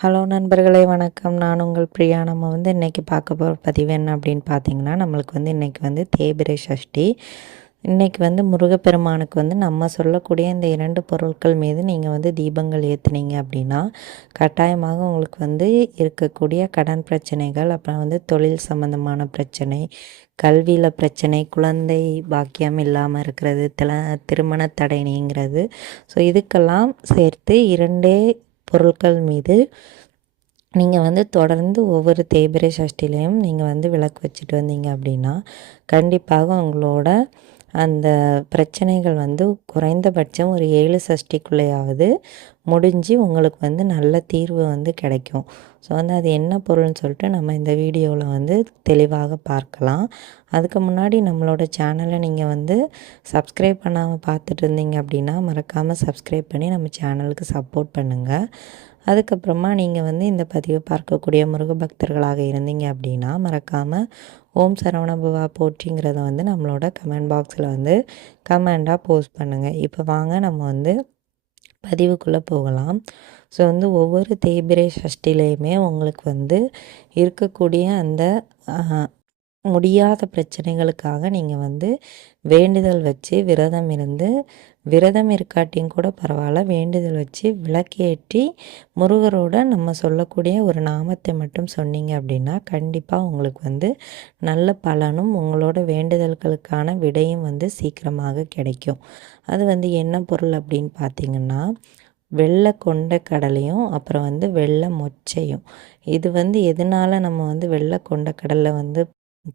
Hello நண்பர்களே வணக்கம். நான் உங்கள் பிரியா. நம்ம வந்து இன்றைக்கி பார்க்க போகிற பதிவு என்ன அப்படின்னு பார்த்தீங்கன்னா நம்மளுக்கு வந்து இன்றைக்கி வந்து தேபிரை சஷ்டி. இன்றைக்கி வந்து முருகப்பெருமானுக்கு வந்து நம்ம சொல்லக்கூடிய இந்த இரண்டு பொருட்கள் மீது நீங்கள் வந்து தீபங்கள் ஏற்றுனீங்க அப்படின்னா கட்டாயமாக உங்களுக்கு வந்து இருக்கக்கூடிய கடன் பிரச்சனைகள் அப்புறம் வந்து தொழில் சம்மந்தமான பிரச்சனை கல்வியில் பிரச்சனை குழந்தை பாக்கியம் இல்லாமல் இருக்கிறது தில திருமண தடை நீங்கிறது ஸோ இதுக்கெல்லாம் சேர்த்து இரண்டே பொருட்கள் மீது நீங்கள் வந்து தொடர்ந்து ஒவ்வொரு தேய்பிரை சஷ்டிலையும் நீங்கள் வந்து விளக்கு வச்சுட்டு வந்தீங்க அப்படின்னா கண்டிப்பாக உங்களோட அந்த பிரச்சனைகள் வந்து குறைந்தபட்சம் ஒரு ஏழு சஷ்டிக்குள்ளேயாவது முடிஞ்சு உங்களுக்கு வந்து நல்ல தீர்வு வந்து கிடைக்கும். ஸோ வந்து அது என்ன பொருள்னு சொல்லிட்டு நம்ம இந்த வீடியோவில் வந்து தெளிவாக பார்க்கலாம். அதுக்கு முன்னாடி நம்மளோட சேனலை நீங்கள் வந்து சப்ஸ்கிரைப் பண்ணாமல் பார்த்துட்டு இருந்தீங்க அப்படின்னா மறக்காமல் சப்ஸ்கிரைப் பண்ணி நம்ம சேனலுக்கு சப்போர்ட் பண்ணுங்கள் அதுக்கப்புறமா நீங்கள் வந்து இந்த பதிவை பார்க்கக்கூடிய முருக பக்தர்களாக இருந்தீங்க அப்படின்னா மறக்காமல் ஓம் சரவணபவா போற்றிங்கிறத வந்து நம்மளோட கமெண்ட் பாக்ஸில் வந்து கமெண்டாக போஸ்ட் பண்ணுங்கள் இப்போ வாங்க நம்ம வந்து பதிவுக்குள்ளே போகலாம். ஸோ வந்து ஒவ்வொரு தேய்பிரை சஷ்டிலையுமே உங்களுக்கு வந்து இருக்கக்கூடிய அந்த முடியாத பிரச்சனைகளுக்காக நீங்கள் வந்து வேண்டுதல் வச்சு விரதம் இருந்து விரதம் இருக்காட்டியும் கூட பரவாயில்ல. வேண்டுதல் வச்சு விளக்கேற்றி முருகரோட நம்ம சொல்லக்கூடிய ஒரு நாமத்தை மட்டும் சொன்னீங்க அப்படின்னா கண்டிப்பாக உங்களுக்கு வந்து நல்ல பலனும் உங்களோட வேண்டுதல்களுக்கான விடையும் வந்து சீக்கிரமாக கிடைக்கும். அது வந்து என்ன பொருள் அப்படின்னு பார்த்தீங்கன்னா வெள்ளை கொண்ட கடலையும் அப்புறம் வந்து வெள்ளை மொச்சையும். இது வந்து எதனால் நம்ம வந்து வெள்ளை கொண்ட கடலை வந்து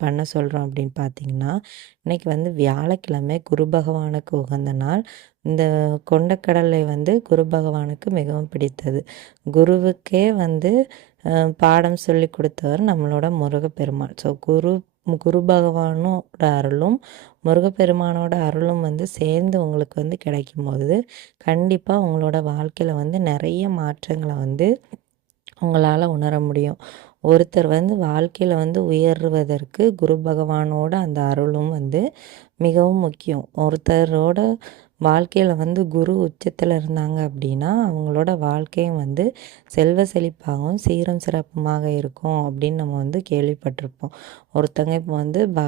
பண்ண சொல்கிறோம் அப்படின்னு பார்த்தீங்கன்னா இன்றைக்கி வந்து வியாழக்கிழமை குரு பகவானுக்கு உகந்த நாள். இந்த கொண்டக்கடலை வந்து குரு பகவானுக்கு மிகவும் பிடித்தது. குருவுக்கே வந்து பாடம் சொல்லி கொடுத்தவர் நம்மளோட முருகப்பெருமாள். ஸோ குரு குரு பகவானோட அருளும் முருகப்பெருமானோட அருளும் வந்து சேர்ந்து உங்களுக்கு வந்து கிடைக்கும் போது கண்டிப்பாக உங்களோட வாழ்க்கையில் வந்து நிறைய மாற்றங்களை வந்து உங்களால் உணர முடியும். ஒருத்தர் வந்து வாழ்க்கையில் வந்து உயர்வதற்கு குரு பகவானோட அந்த அருளும் வந்து மிகவும் முக்கியம். ஒருத்தரோட வாழ்க்கையில் வந்து குரு உச்சத்தில் இருந்தாங்க அப்படின்னா அவங்களோட வாழ்க்கையும் வந்து செல்வ செழிப்பாகவும் சீரம் சிறப்புமாக இருக்கும் அப்படின்னு நம்ம வந்து கேள்விப்பட்டிருப்போம். ஒருத்தங்க இப்போ வந்து ப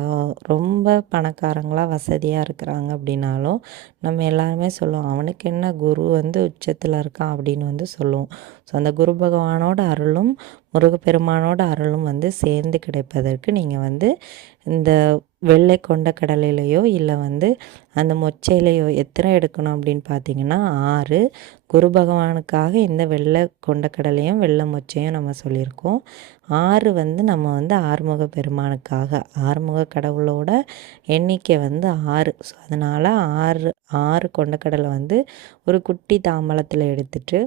ரொம்ப பணக்காரங்களாக வசதியாக இருக்கிறாங்க அப்படின்னாலும் நம்ம எல்லாருமே சொல்லுவோம் அவனுக்கு என்ன குரு வந்து உச்சத்தில் இருக்கான்? அப்படின்னு வந்து சொல்லுவோம். ஸோ அந்த குரு பகவானோட அருளும் முருகப்பெருமானோட அருளும் வந்து சேர்ந்து கிடைப்பதற்கு நீங்கள் வந்து இந்த வெள்ளை கொண்ட கடலையிலையோ இல்லை வந்து அந்த மொச்சையிலையோ எத்தனை எடுக்கணும் அப்படின்னு பார்த்தீங்கன்னா ஆறு. குரு பகவானுக்காக இந்த வெள்ளை கொண்ட கடலையும் வெள்ளை மொச்சையும் நம்ம சொல்லியிருக்கோம். ஆறு வந்து நம்ம வந்து ஆறுமுக பெருமானுக்காக ஆறுமுக கடவுளோட எண்ணிக்கை வந்து ஆறு. ஸோ அதனால் ஆறு ஆறு கொண்டக்கடலை வந்து ஒரு குட்டி தாம்பலத்தில் எடுத்துகிட்டு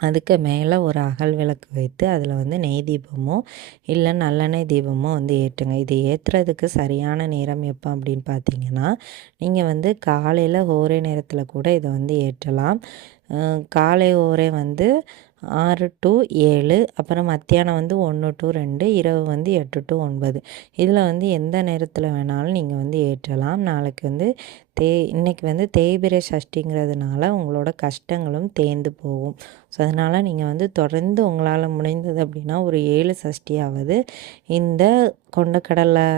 அதுக்கு மேலே ஒரு அகல் விளக்கு வைத்து அதில் வந்து நெய் தீபமோ இல்லை நல்லெண்ணெய் தீபமோ வந்து ஏற்றுங்க. இது ஏற்றுறதுக்கு சரியான நேரம் எப்போ அப்படின்னு பார்த்தீங்கன்னா நீங்கள் வந்து காலையில் ஓரே நேரத்தில் கூட இதை வந்து ஏற்றலாம். காலை ஓரே வந்து ஆறு டு ஏழு அப்புறம் மத்தியானம் வந்து ஒன்று டு ரெண்டு இரவு வந்து எட்டு டு ஒன்பது. இதில் வந்து எந்த நேரத்தில் வேணாலும் நீங்கள் வந்து ஏற்றலாம். நாளைக்கு வந்து தே இன்றைக்கி வந்து தேய்பிரை சஷ்டிங்கிறதுனால உங்களோட கஷ்டங்களும் தேர்ந்து போகும். ஸோ அதனால் நீங்கள் வந்து தொடர்ந்து உங்களால் முடிந்தது அப்படின்னா ஒரு ஏழு சஷ்டியாவது இந்த கொண்டக்கடலை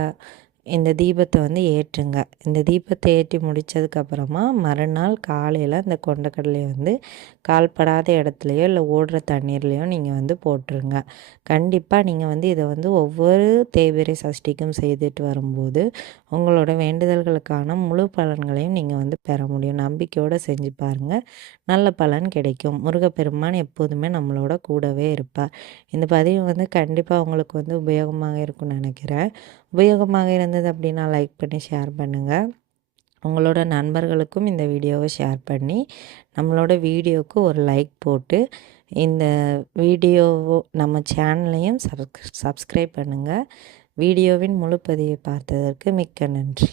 இந்த தீபத்தை வந்து ஏற்றுங்க. இந்த தீபத்தை ஏற்றி முடித்ததுக்கப்புறமா மறுநாள் காலையில் அந்த கொண்டக்கடலையை வந்து கால்படாத இடத்துலையோ இல்லை ஓடுற தண்ணீர்லேயோ நீங்கள் வந்து போட்டுருங்க. கண்டிப்பாக நீங்கள் வந்து இதை வந்து ஒவ்வொரு தேவிரை சஷ்டிக்கும் செய்துட்டு வரும்போது உங்களோட வேண்டுதல்களுக்கான முழு பலன்களையும் நீங்கள் வந்து பெற முடியும். நம்பிக்கையோடு செஞ்சு பாருங்கள் நல்ல பலன் கிடைக்கும். முருகப்பெருமான் எப்போதுமே நம்மளோட கூடவே இருப்பார். இந்த பதிவு வந்து கண்டிப்பாக உங்களுக்கு வந்து உபயோகமாக இருக்கும்னு நினைக்கிறேன். உபயோகமாக இருந்தது அப்படின்னா லைக் பண்ணி ஷேர் பண்ணுங்கள் உங்களோட நண்பர்களுக்கும் இந்த வீடியோவை ஷேர் பண்ணி நம்மளோட வீடியோவுக்கு ஒரு லைக் போட்டு இந்த வீடியோவோ நம்ம சேனலையும் சப் சப்ஸ்கிரைப் பண்ணுங்கள் வீடியோவின் முழு பதிவை பார்த்ததற்கு மிக்க நன்றி.